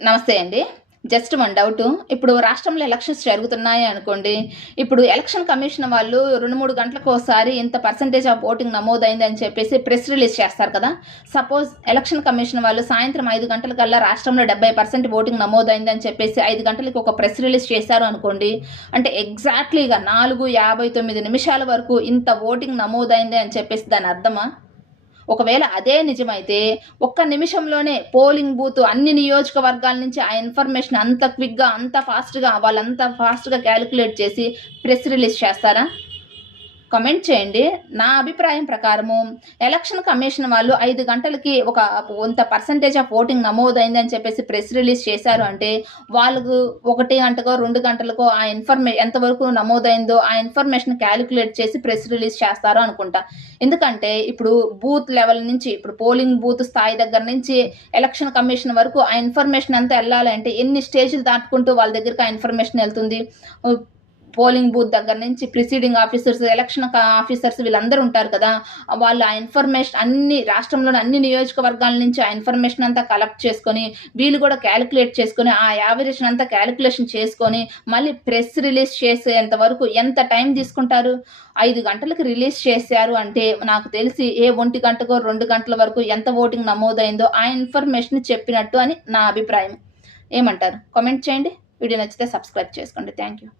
నమస్తే అండి. Just one doubt. ఇప్పుడు రాష్ట్రంలో ఎలక్షన్స్ జరుగుతున్నాయి అనుకోండి. ఇప్పుడు ఎలక్షన్ కమిషన్ వాళ్ళు 2, 3 గంటలకోసారి ఇంత పర్సెంటేజ్ ఆఫ్ ఓటింగ్ నమోదైందని చెప్పేసి ప్రెస్ రిలీజ్ చేస్తారు కదా! సపోజ్ ఎలక్షన్ కమిషన్ వాళ్ళు సాయంత్రం 5 గంటలకల్లా రాష్ట్రంలో 70% ఓటింగ్ నమోదైందని చెప్పేసి 5 గంటలకి ఒక ప్రెస్ రిలీజ్ చేశారు అనుకోండి. అంటే ఎగ్జాక్ట్‌లీగా 4:59 నిమిషాల వరకు ఇంత ఓటింగ్ నమోదైంది అని చెప్పేసి దాని అర్థమా? ఒకవేళ అదే నిజమైతే ఒక్క నిమిషంలోనే పోలింగ్ బూత్ అన్ని నియోజకవర్గాల నుంచి ఆ ఇన్ఫర్మేషన్ అంత క్విక్‌గా, అంత ఫాస్ట్‌గా వాళ్ళంత ఫాస్ట్‌గా క్యాలిక్యులేట్ చేసి ప్రెస్ రిలీజ్ చేస్తారా? కామెంట్ చేయండి. నా అభిప్రాయం ప్రకారము ఎలక్షన్ కమిషన్ వాళ్ళు 5 గంటలకి కొంత పర్సెంటేజ్ ఆఫ్ ఓటింగ్ నమోదైందని చెప్పేసి ప్రెస్ రిలీజ్ చేశారు అంటే, వాళ్ళకు 1 గంటకో, 2 గంటలకో ఆ ఎంతవరకు నమోదైందో ఆ ఇన్ఫర్మేషన్ క్యాలిక్యులేట్ చేసి ప్రెస్ రిలీజ్ చేస్తారు అనుకుంటా. ఎందుకంటే ఇప్పుడు బూత్ లెవెల్ నుంచి ఇప్పుడు పోలింగ్ బూత్ స్థాయి దగ్గర నుంచి ఎలక్షన్ కమిషన్ వరకు ఆ ఇన్ఫర్మేషన్ అంతా ఎళ్ళాలంటే ఎన్ని స్టేజ్‌లు దాటుకుంటూ వాళ్ళ దగ్గరికి ఆ ఇన్ఫర్మేషన్ ఎళ్తుంది. పోలింగ్ బూత్ దగ్గర నుంచి ప్రిసైడింగ్ ఆఫీసర్స్, ఎలక్షన్ ఆఫీసర్స్ వీళ్ళందరూ ఉంటారు కదా! వాళ్ళు ఆ ఇన్ఫర్మేషన్ రాష్ట్రంలోని అన్ని నియోజకవర్గాల నుంచి ఆ ఇన్ఫర్మేషన్ అంతా కలెక్ట్ చేసుకొని, వీళ్ళు కూడా కాలిక్యులేట్ చేసుకొని, ఆ యావరేజ్‌ని అంతా కాలిక్యులేషన్ చేసుకొని, మళ్ళీ ప్రెస్ రిలీజ్ చేసేంత వరకు ఎంత టైం తీసుకుంటారు? 5 గంటలకి రిలీజ్ చేశారు అంటే, నాకు తెలిసి ఏ 1 గంటకో, 2 గంటల వరకు ఎంత ఓటింగ్ నమోదైందో ఆ ఇన్ఫర్మేషన్ చెప్పినట్టు అని నా అభిప్రాయం. ఏమంటారు? కామెంట్ చేయండి. వీడియో నచ్చితే సబ్స్క్రైబ్ చేసుకోండి. Thank you.